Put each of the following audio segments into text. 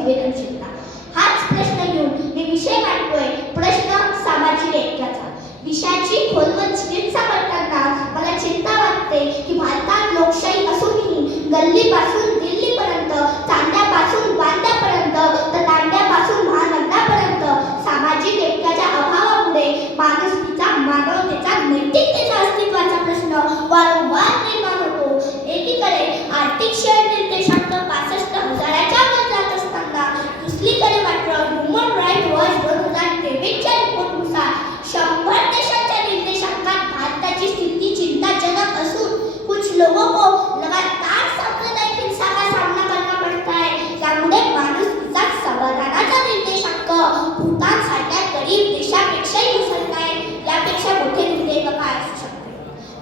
संवेदनशीलता. हाच प्रश्न घेऊन मी विषय मांडतोय. प्रश्न सामाजिक ऐक्याचा. विषयाची खोलवर चिकित्सा करताना मला चिंता वाटते की भारतात लोकशाही असूनही गल्लीपासून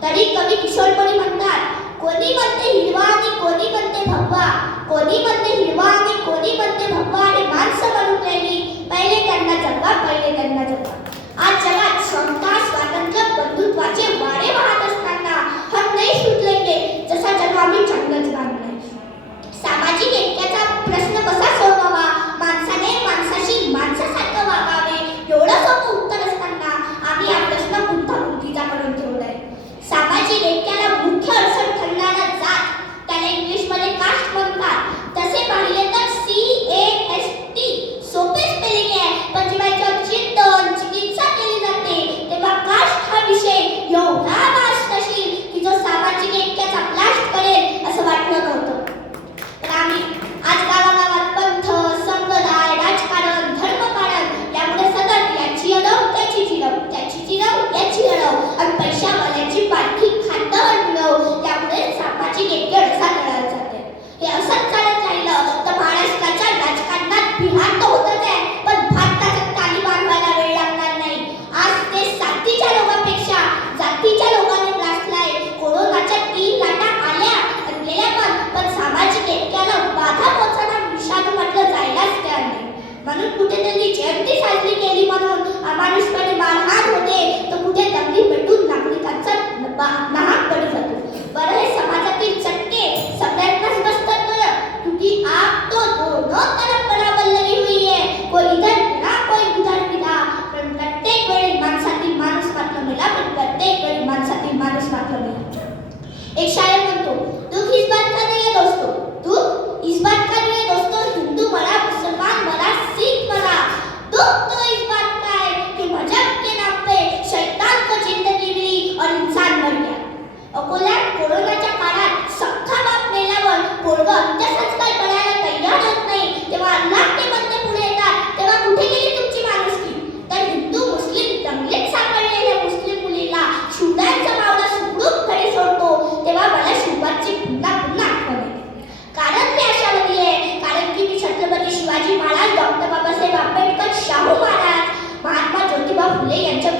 तरी कवी किशोरपणी म्हणतात कोणी म्हणते हिरवा आणि कोणी म्हणते भगवा? कोणी म्हणते हिरवा आणि कोणी म्हणते भगवा? आणि माणसं बनून राहिली पहिले त्यांना जगवा पहिले त्यांना जगवा. आज जगात क्षमता সাজলি কেলি মানুষ Lý 睛